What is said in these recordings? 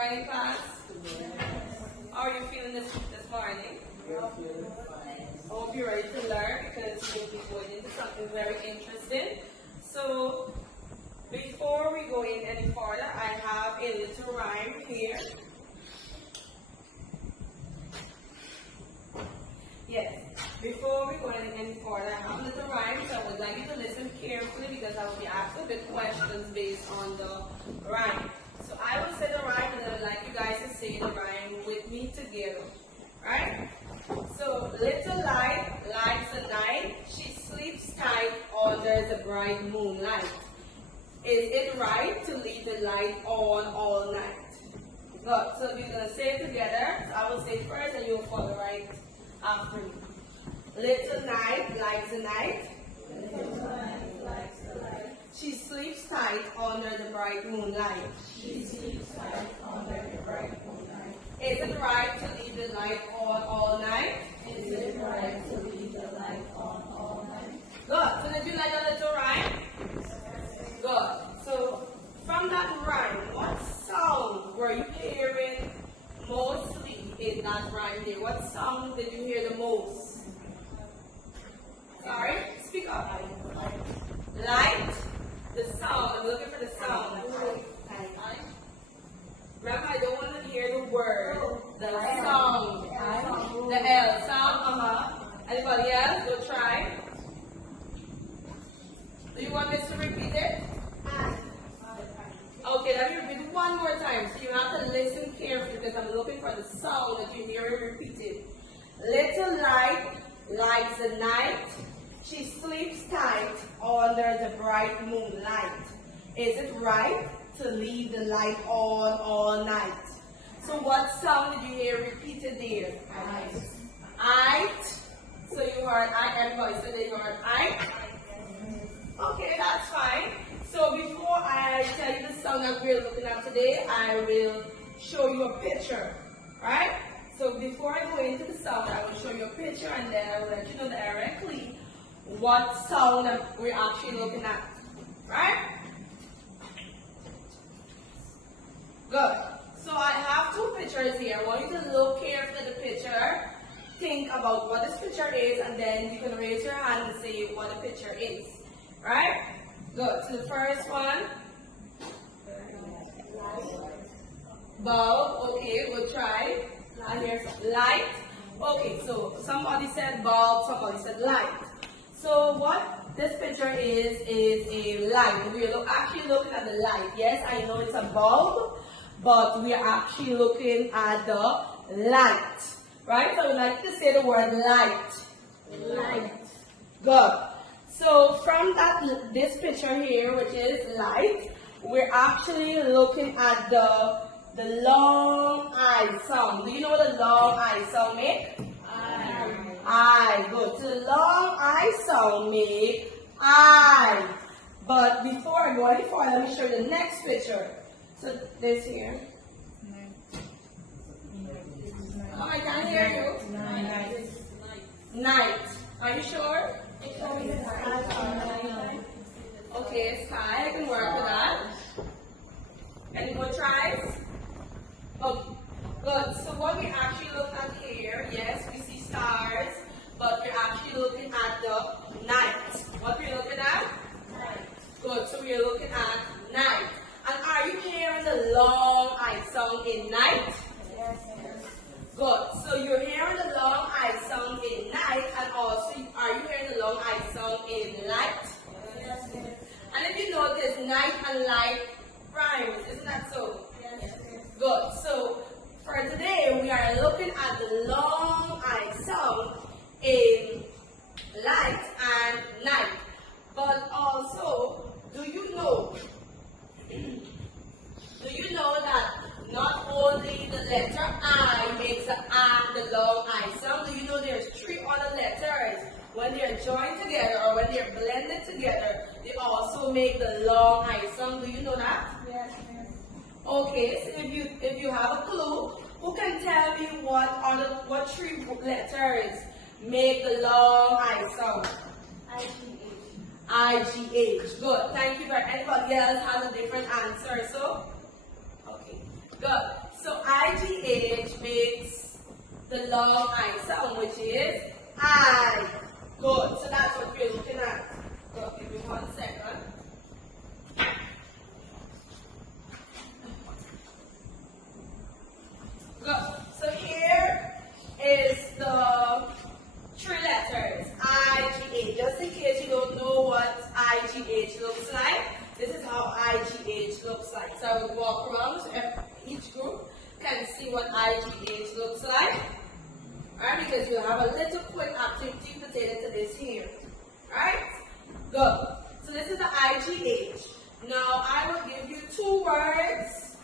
morning, class. How are you feeling this morning? Hope you're ready to learn because we'll be going into something very interesting. So, before we go in any further, I have a little rhyme here. Yes, before we go in any further, I have a little rhyme, so I would like you to listen carefully because I will be asking the questions based on the rhyme. So I will say the rhyme and I would like you guys to say the rhyme with me together. Right? So, little light lights the night, she sleeps tight under the bright moonlight. Is it right to leave the light on all night? Good. So we're going to say it together. So I will say first and you will follow right after me. Little night lights the night. Little light lights the light. She sleeps tight under the bright moonlight. She sleeps tight under the bright moonlight. Is it right to leave the light on all night? Is it right to leave the light on all night? Good. So did you like a little rhyme? Good. So from that rhyme, what sound were you hearing mostly in that rhyme there? What sound did you hear the most? Sorry? Speak up. Light. The sound. I'm looking for the sound. Remember, I don't want to hear the word. The sound. The L. Sound. Anybody else? Go try. Do you want me to repeat it? Okay, let me repeat it one more time. So you have to listen carefully because I'm looking for the sound that you hear it repeated. Little light lights the night. She sleeps tight under the bright moonlight. Is it right to leave the light on all night? So what sound did you hear repeated there? It. So you heard I. Everybody said they heard I. Okay, that's fine. So before I tell you the sound that we're looking at today, I will show you a picture, right? So before I go into the sound, I will show you a picture and then I will let you know directly what sound that we're actually looking at, right? Good. So I have two pictures here. I want you to look carefully at the picture, think about what this picture is, and then you can raise your hand and say what the picture is, right? Good. So the first one, bulb. Okay, we'll try. And here's light. Okay, so somebody said bulb, somebody said light. So what this picture is a light. We're actually looking at the light. Yes, I know it's a bulb, but we are actually looking at the light. Right? So I would like to say the word light. Light. Good. So from this picture here, which is light, we're actually looking at the long I sound. Do you know what the long I sound make? I. Good. So the long I sound make I. But before I go any further, let me show you the next picture. So this here. Oh, I can't hear you. Night. Are you sure? Okay, sky. I can work with that. Anyone tries? Okay. Good. So what we actually look at here, yes, we see stars, but we're actually looking at the night. What we're looking at? Night. Good. So we're looking at night. And are you hearing the long I sound in night? Yes. Good. So you're hearing the long I sound in night, and also are you hearing the long I sound in light? Yes. And if you notice, night and light rhymes, isn't that so? Yes. Good. So for today, we are looking at the long I sound in light and night. But also, do you know that not only the letter I makes the long I sound? Do you know there's 3 other letters? When they're joined together or when they're blended together, they also make the long I sound. Do you know that? Yes. Okay, so if you have a clue, who can tell me what 3 letters make the long I sound? IGH. Good. Thank you very much. Anybody else has a different answer? So, okay. Good. makes the long I sound, which is I. Good. So that's what we're looking at. So give me 1 second. Good. So here is the 3 letters, IGH. Just in case you don't know what IGH looks like, this is how IGH looks like. So I would walk around so each group can see what IGH looks like. Alright, because you'll have a little quick activity pertaining to this here. Alright? Good. So this is the IGH. Now I will give you 2 words.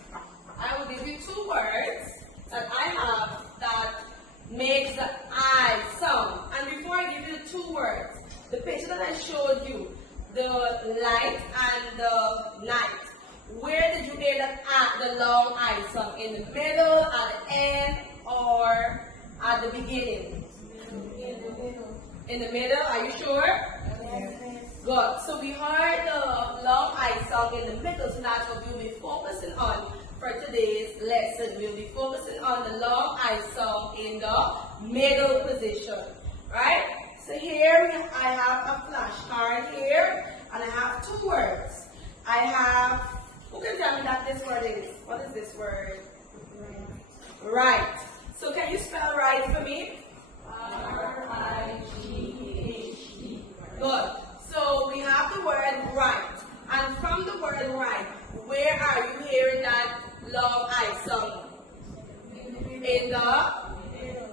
I will give you 2 words that I have that makes the I sound. And before I give you the 2 words, the picture that I showed you, the light and the night, where did you hear that the long I sound? In the middle, at the end, or at the beginning? In the middle. In the middle, are you sure? Yes. Good. So we heard the long I sound in the middle, so that's what we'll be focusing on for today's lesson. We'll be focusing on the long I sound in the middle position. Right? So here I have a flashcard here, and I have 2 words. I have, who can tell me that this word is? What is this word? Right. So can you spell right for me? R-I-G-H-T. Good. So we have the word right. And from the word right, where are you hearing that long I sound? In the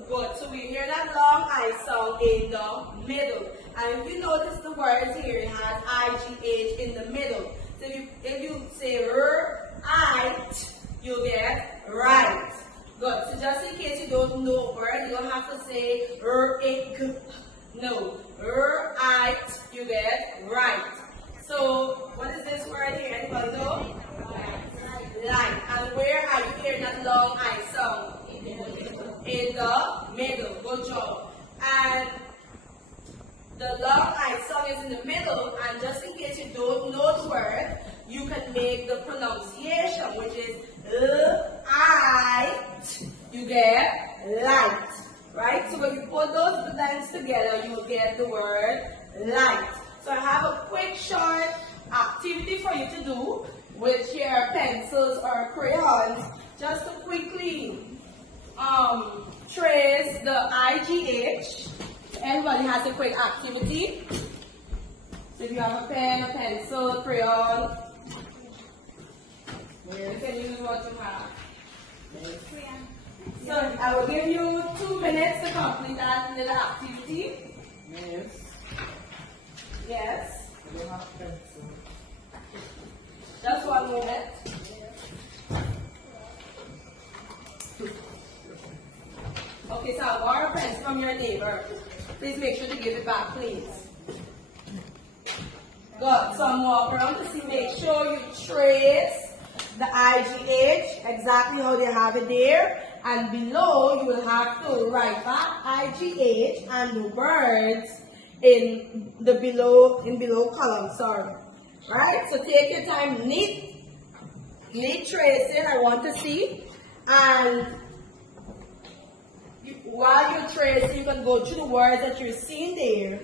good. So we hear that long I sound in the middle. And if you notice the words here, it has IGH in the middle. So if you say right, you get right. Good. So just in case you don't know a word, you don't have to say ik. No. Right, you get right. So what is this word here? Anybody know? Light. And where are you hearing that long I sound? In the middle. Good job. And the long I sound is in the middle, and just in case you don't know the word, you can make the pronunciation, which is I. You get light. Right? So when you put those lines together, you will get the word light. So I have a quick short activity for you to do with your pencils or crayons, just to quickly trace the IGH. Everybody has a quick activity. So if you have a pen, a pencil, a crayon, you can use what you have. So I will give you 2 minutes to complete that little activity. Yes. Yes. I don't have pencil. Just 1 moment. Okay, so I borrow a pen from your neighbor. Please make sure to give it back, please. Good. So I'm walking around to see, make sure you trace the IGH, exactly how they have it there. And below, you will have to write back IGH and the words in the below column, sorry. Right? So take your time, neat tracing, I want to see. And while you're tracing, you can go through the words that you're seeing there.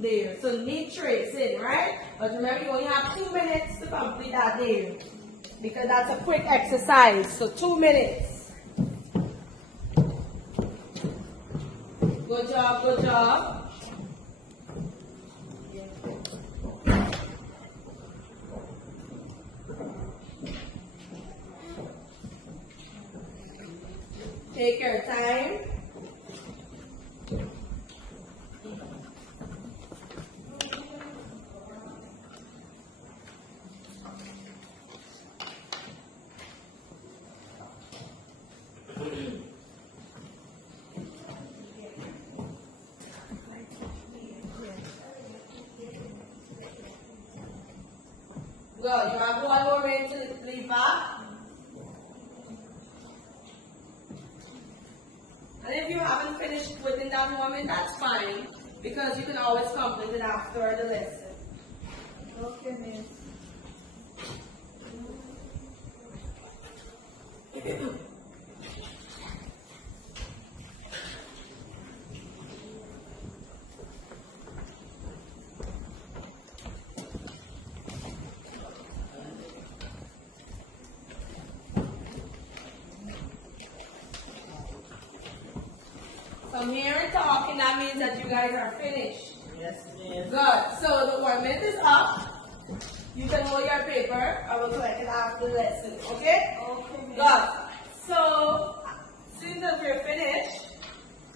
There. So neat tracing, right? But remember, you only have 2 minutes to complete that there. Because that's a quick exercise. So 2 minutes. Good job, good job. Take your time. Well, you have 1 more minute to leave back. And if you haven't finished within that moment, that's fine, because you can always complete it after the lesson. Okay, miss. From here and talking, that means that you guys are finished. Yes, ma'am. Good. So the 1 minute is up. You can hold your paper. I will collect it after the lesson. Okay? Okay. Good. So, since that we're finished,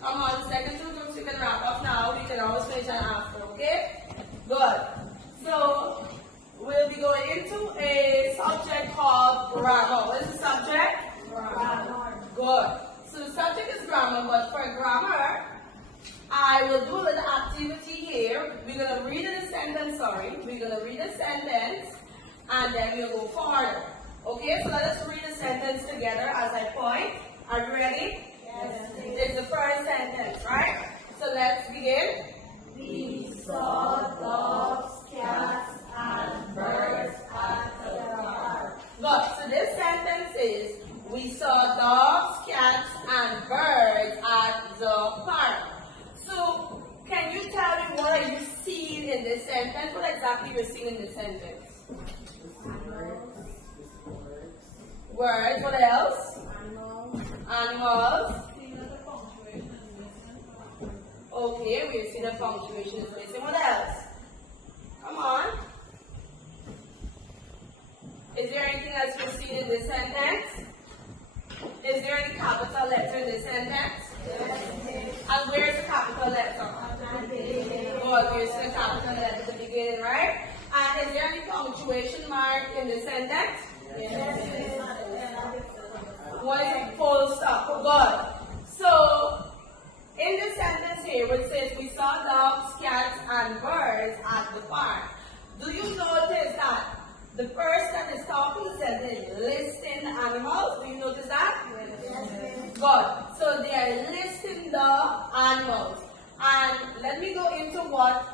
come on, the second two groups you can wrap up now. We can always finish that after. Okay? Good. So, we'll be going into a subject called grammar. What is the subject? Grammar. Good. So the subject is grammar, but for grammar, I will do a little activity here. We're going to read a sentence, We're going to read a sentence, and then we'll go further. Okay, so let us read the sentence together as I point. Are you ready? Yes. It's the first sentence, right? So let's begin. We saw dogs, cats, and birds at the park. Good. So this sentence is, we saw dogs, cats, and birds at the park. So, can you tell me what are you seeing in this sentence? What exactly you're seeing in this sentence? Words. What else? Animals. Okay, we've seen a punctuation is missing. What else? Come on. Is there anything else you're seeing in this sentence? Is there any capital letter in this sentence? Yes. And where's the capital letter? Good, we're seeing a capital letter at the beginning, right? And is there any punctuation mark in the sentence? Yes. What is it? Full stop. Good. So, in the sentence here, which says, we saw dogs, cats, and birds at the park. Do you notice that the person that is talking to sentence is listing animals? Do you notice that? Yes. Good. So they are listing the animals. And let me go into what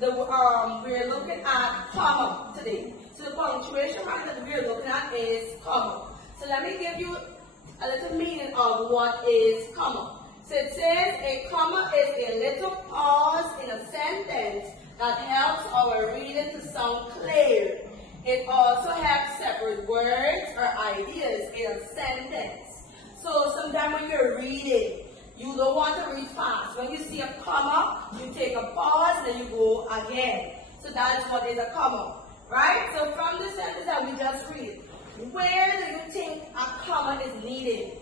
we're looking at comma today. So the punctuation mark that we're looking at is comma. So let me give you a little meaning of what is comma. So it says a comma is a little pause in a sentence that helps our reading to sound clear. It also helps separate words or ideas in a sentence. So sometimes when you're reading, you don't want to read fast. When you see a comma, you take a pause, then you go again. So that is what is a comma, right? So from the sentence that we just read, where do you think a comma is needed?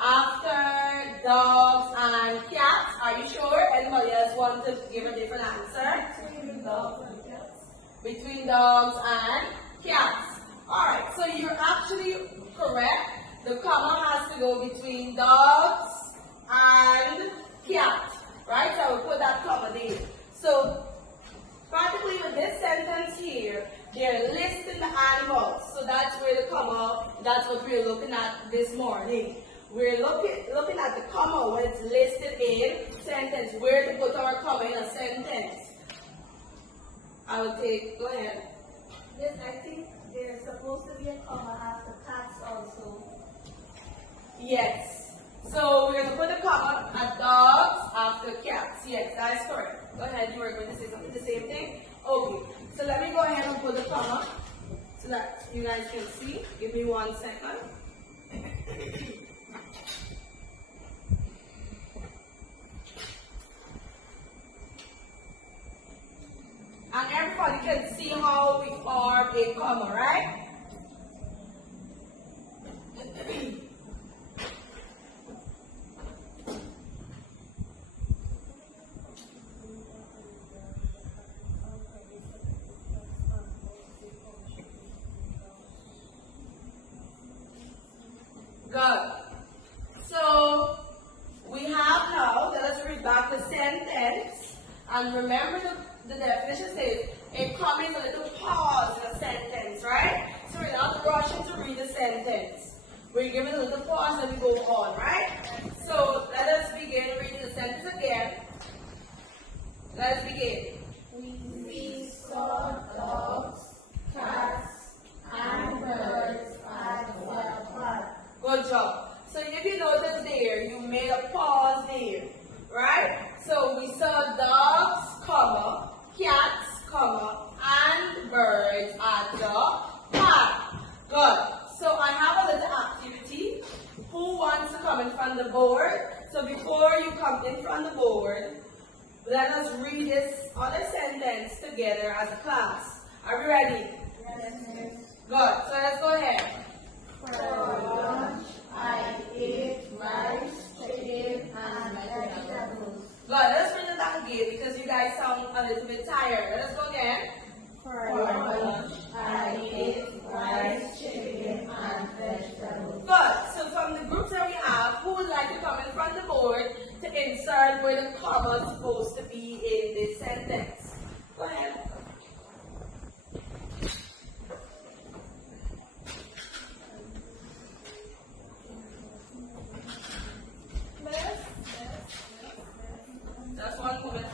After dogs and cats. Are you sure? Anybody else want to give a different answer? Between dogs and cats. Between dogs and cats. Alright, so you're actually correct. The comma has to go between dogs and cats. Right? So I will put that comma there. So practically with this sentence here, they're listing the animals. So that's where the comma, that's what we're looking at this morning. We're looking at the comma when it's listed in sentence. Where to put our comma in a sentence. I will take, go ahead. Yes, I think there's supposed to be a comma after cats also. Yes. So we're going to put a comma at dogs after cats. Yes, that is correct. Go ahead, you were going to say something, the same thing? Okay. So let me go ahead and put the comma so that you guys can see. Give me 1 second. And everybody can see how we form a comma, right? Good. So, we have now, let us read back the sentence. And remember the definition says, a comma is a little pause in a sentence, right? So we're not rushing to read the sentence. We're giving a little pause and we go on, right? So let us begin reading the sentence again. Let us begin. We saw dogs, cats, and birds at the park. Good job. So if you notice there, you made a pause there, right? So we saw dogs, comma, cats, comma, and birds at the park. Good. So I have a little activity. Who wants to come in front of the board? So before you come in front of the board, let us read this other sentence together as a class. Are we ready? Yes, miss. Good. So let's go ahead. For lunch, I ate rice, chicken, and vegetables. Good. Let us read it back again because you guys sound a little bit tired. Let us go again. For lunch, I ate rice, chicken, and vegetables. Good. So from the groups that we have, who would like to come in front of the board to insert where the comma is supposed to be in this sentence? Go ahead. That's one moment.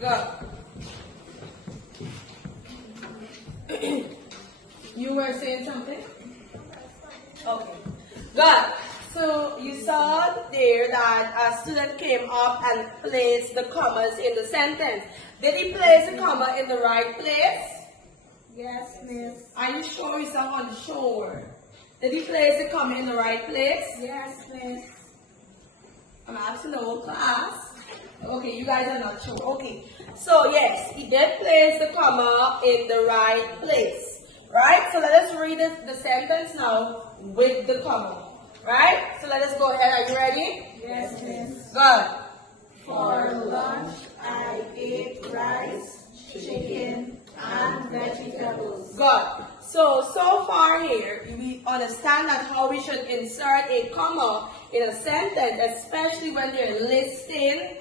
Go. You were saying something? Okay. Good. So you saw there that a student came up and placed the commas in the sentence. Did he place the comma in the right place? Yes, miss. Are you sure he's not on the shore? Did he place the comma in the right place? Yes, miss. I'm asking the whole class. Okay, you guys are not sure. Okay. So yes, he did place the comma in the right place. Right? So let us read the sentence now with the comma. Right? So let us go ahead. Are you ready? Yes, miss. Good. For lunch, I ate rice, chicken, and vegetables. Good. So far here, we understand that how we should insert a comma in a sentence, especially when they're listing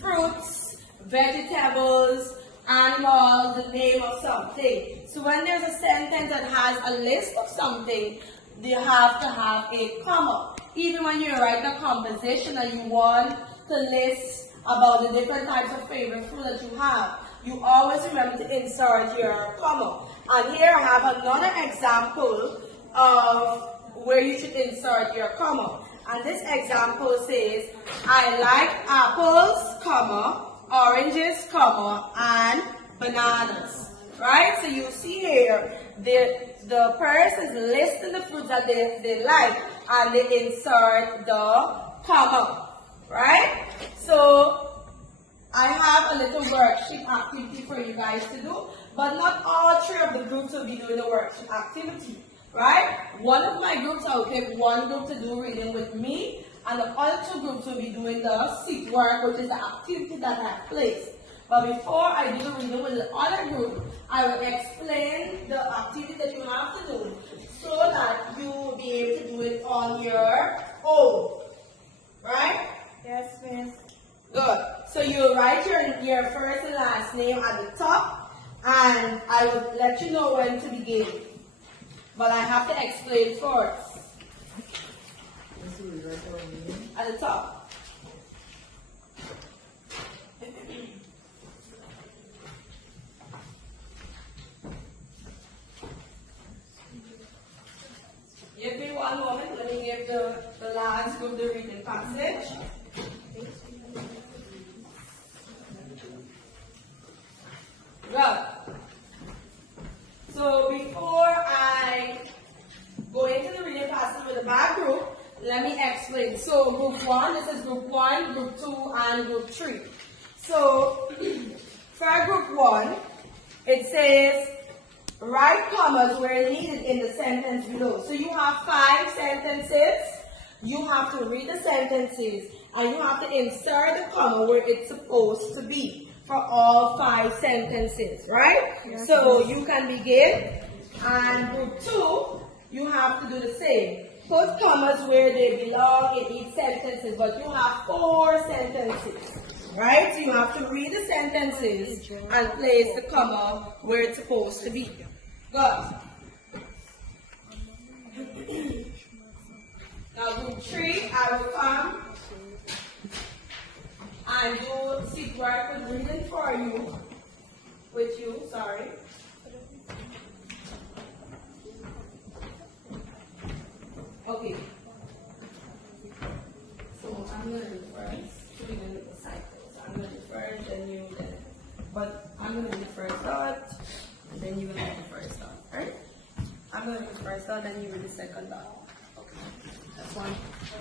fruits, vegetables, animals, the name of something. So when there's a sentence that has a list of something, you have to have a comma. Even when you're writing a composition and you want to list about the different types of favorite food that you have, you always remember to insert your comma. And here I have another example of where you should insert your comma. And this example says, I like apples, comma, oranges, comma, and bananas. Right? So you see here, the person is listing the fruits that they like, and they insert the comma. Right? So I have a little worksheet activity for you guys to do, but not all three of the groups will be doing the worksheet activity. Right? One of my groups, I will pick one group to do reading with me, and the other two groups will be doing the seat work, which is the activity that I placed. But before I do the reading with the other group, I will explain the activity that you have to do so that you will be able to do it on your own. Right? Yes, miss. Good. So you'll write your first and last name at the top, and I will let you know when to begin. But I have to explain first. At the top. Give me one moment. Let me give the last group the reading passage. Good. So before I go into the reading passage with the back group, let me explain. So group 1, this is group 1, group 2, and group 3. So for group 1, it says, write commas where needed in the sentence below. So you have 5 sentences. You have to read the sentences, and you have to insert the comma where it's supposed to be for all 5 sentences, right? Yes, so you can begin. And group 2, you have to do the same. Put commas where they belong in each sentences, but you have 4 sentences, right? So you have to read the sentences and place the comma where it's supposed to be. Good. Now group 3, I will come and do seat work with reading for you, with you, sorry. Okay. So I'm gonna do first. So we're gonna do the cycle. So I'm gonna do first, then you, then. But I'm gonna do first dot, and then you're gonna do the first dot. Alright? I'm gonna do the first dot, then you do the second dot. Okay. That's one.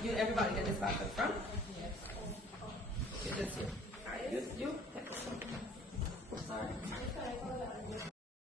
You everybody get this back up front. Okay, that's you. Alright, you get this one. Sorry.